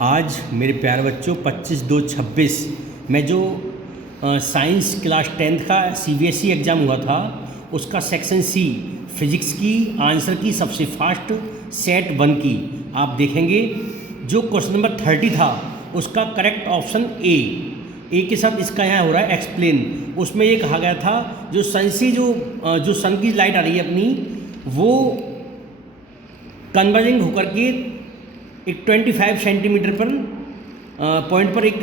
आज मेरे प्यारे बच्चों 25/2/26 में जो साइंस क्लास 10th का CBSE एग्ज़ाम हुआ था उसका सेक्शन सी फिज़िक्स की आंसर की सबसे फास्ट सेट 1 की आप देखेंगे। जो क्वेश्चन नंबर 30 था उसका करेक्ट ऑप्शन ए के साथ इसका यहाँ हो रहा है एक्सप्लेन। उसमें ये कहा गया था जो सन से जो सन की लाइट आ रही है अपनी वो कन्वर्जिंग होकर के एक 25 सेंटीमीटर पर पॉइंट पर एक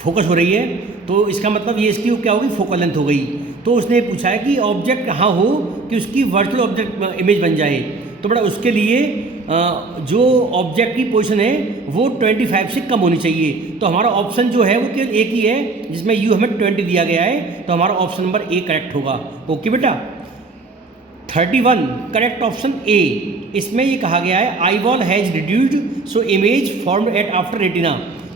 फोकस हो रही है, तो इसका मतलब ये इसकी क्या होगी, फोकल लेंथ हो गई। तो उसने पूछा है कि ऑब्जेक्ट कहाँ हो कि उसकी वर्चुअल ऑब्जेक्ट इमेज बन जाए। तो बड़ा उसके लिए जो ऑब्जेक्ट की पोजीशन है वो 25 से कम होनी चाहिए। तो हमारा ऑप्शन जो है वो केवल एक ही है जिसमें यू हमें 20 दिया गया है, तो हमारा ऑप्शन नंबर ए करेक्ट होगा। ओके बेटा। 31 करेक्ट ऑप्शन ए। इसमें ये कहा गया है eye ball has reduced so image formed at after retina.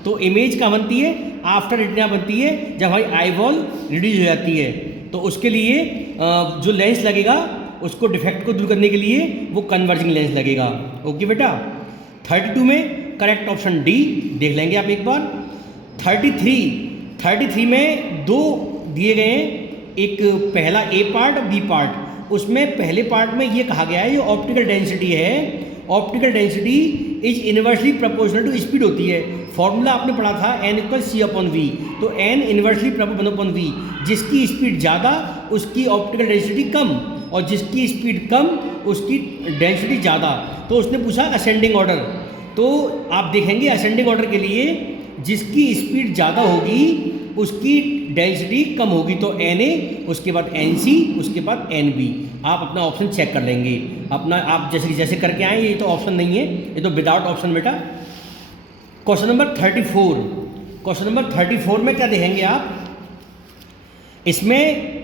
तो इमेज कहाँ बनती है, आफ्टर रेटिना बनती है जब हमारी आई बॉल रिड्यूज हो जाती है। तो उसके लिए जो लेंस लगेगा उसको डिफेक्ट को दूर करने के लिए वो कन्वर्जिंग लेंस लगेगा। ओके बेटा। 32 में करेक्ट ऑप्शन डी देख लेंगे आप एक बार। 33 में दो दिए गए हैं, एक पहला ए पार्ट बी पार्ट। उसमें पहले पार्ट में ये कहा गया है जो ऑप्टिकल डेंसिटी है, optical density is inversely proportional to speed होती है। फॉर्मूला आपने पढ़ा था n = c/v। तो n इन्वर्सली प्रोपोर्शनल v, जिसकी स्पीड ज़्यादा उसकी ऑप्टिकल डेंसिटी कम और जिसकी स्पीड कम उसकी डेंसिटी ज़्यादा। तो उसने पूछा असेंडिंग ऑर्डर, तो आप देखेंगे असेंडिंग ऑर्डर के लिए जिसकी स्पीड ज़्यादा होगी उसकी डेंसिटी कम होगी। तो Na, उसके बाद Nc, उसके बाद Nb। आप अपना ऑप्शन चेक कर लेंगे अपना, आप जैसे करके आए। ये तो ऑप्शन नहीं है, ये तो विदाउट ऑप्शन बेटा। Question number 34। क्वेश्चन नंबर 34 में क्या देखेंगे आप, इसमें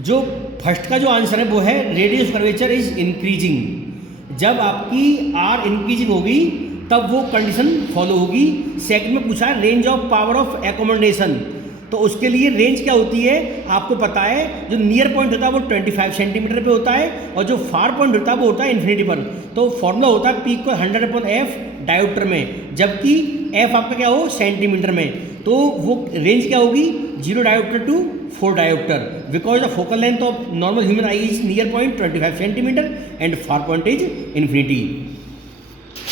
जो फर्स्ट का जो आंसर है वो है रेडियस कर्वेचर इज इंक्रीजिंग। जब आपकी आर इंक्रीजिंग होगी तब वो कंडीशन फॉलो होगी। सेकंड में पूछा है range of power of accommodation. तो उसके लिए रेंज क्या होती है आपको पता है, जो नियर पॉइंट होता है वो 25 सेंटीमीटर पे होता है और जो फार पॉइंट होता है वो होता है इन्फिनिटी पर। तो फॉर्मूला होता है पी को 100/f डायोप्टर में, जबकि f आपका क्या हो सेंटीमीटर में। तो वो रेंज क्या होगी 0 dioptre to 4 dioptre, because the focal length of normal human eye is near point 25 centimetre and far point is infinity.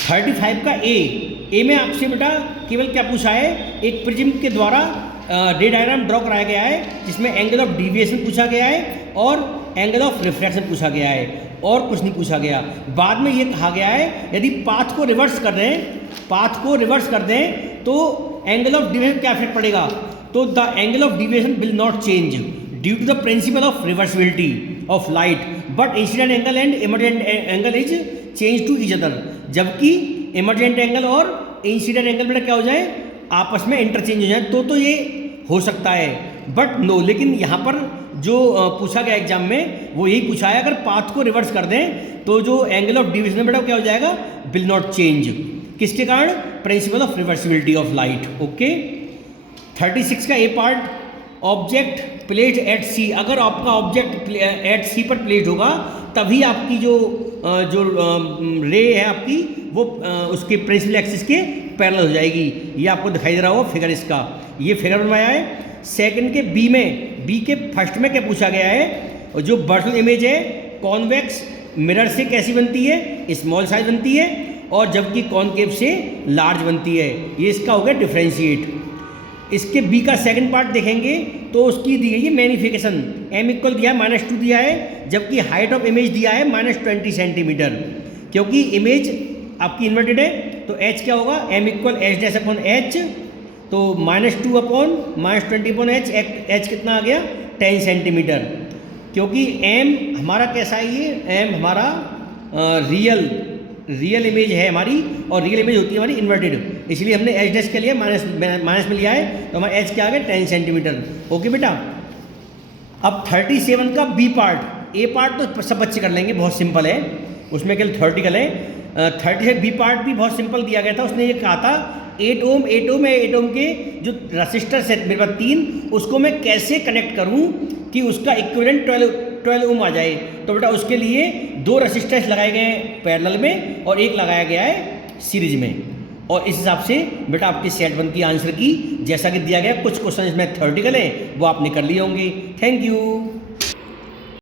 35 का ए में आपसे बेटा केवल क्या पूछा है, एक प्रिज्म के द्वारा रे डायग्राम ड्रॉ कराया गया है जिसमें एंगल ऑफ डिविएशन पूछा गया है और एंगल ऑफ रिफ्रैक्शन पूछा गया है, और कुछ नहीं पूछा गया। बाद में ये कहा गया है यदि पाथ को रिवर्स कर दें तो एंगल ऑफ डिविएशन क्या इफेक्ट पड़ेगा। तो the angle of deviation will not change due to the principle of reversibility of light, but incident angle and emergent angle is change to each other. जबकि emergent angle और incident angle में क्या हो जाए, आपस में इंटरचेंज हो जाए, तो ये हो सकता है, बट नो। लेकिन यहाँ पर जो पूछा गया एग्जाम में वो यही पूछा है, अगर पाथ को रिवर्स कर दें तो जो एंगल ऑफ डिविएशन बेटा क्या हो जाएगा, विल नॉट चेंज। किसके कारण, principal of reversibility of light. Okay. 36 का ए पार्ट ऑब्जेक्ट प्लेस्ड एट सी। अगर आपका ऑब्जेक्ट एट सी पर प्लेस्ड होगा तभी आपकी जो रे है आपकी वो उसके प्रिंसिपल एक्सिस के पैरेलल हो जाएगी। ये आपको दिखाई दे रहा हो फिगर, इसका ये फिगर बनवाया है। सेकंड के बी के फर्स्ट में क्या पूछा गया है, जो वर्चुअल इमेज है कॉन्वेक्स मिरर से कैसी बनती है, स्मॉल साइज बनती है, और जबकि कॉनकेव से लार्ज बनती है। ये इसका हो गया डिफ्रेंशिएट। इसके बी का सेकंड पार्ट देखेंगे तो उसकी दी गई है मैग्नीफिकेशन, m इक्वल दिया है -2 दिया है, जबकि हाइट ऑफ इमेज दिया है -20 सेंटीमीटर। क्योंकि इमेज आपकी इन्वर्टेड है तो h क्या होगा, m = h'/h, तो -2/-20/h, h कितना आ गया 10 सेंटीमीटर। क्योंकि m हमारा कैसा है, ये m हमारा रियल इमेज है हमारी, और रियल इमेज होती है हमारी इन्वर्टेड, इसलिए हमने h' के लिए माइनस में लिया है, तो हमारा h क्या आ गया 10 सेंटीमीटर। ओके बेटा। अब 37 का बी पार्ट, ए पार्ट तो सब बच्चे कर लेंगे, बहुत सिंपल है, उसमें केवल थ्योरेटिकल है। 36 बी पार्ट भी बहुत सिंपल दिया गया था। उसने ये कहा था 8 ओम के जो रजिस्टर है मेरे पास 3, उसको मैं कैसे कनेक्ट करूँ कि उसका इक्विवेलेंट 12 ओम आ जाए। तो बेटा उसके लिए 2 रजिस्टर्स लगाए गए हैं पैरेलल में और एक लगाया गया है सीरीज में। और इस हिसाब से बेटा आपके सेट 1 की आंसर की जैसा कि दिया गया, कुछ क्वेश्चन इसमें थ्योरेटिकल हैं वो आपने कर लिए होंगे। Thank you.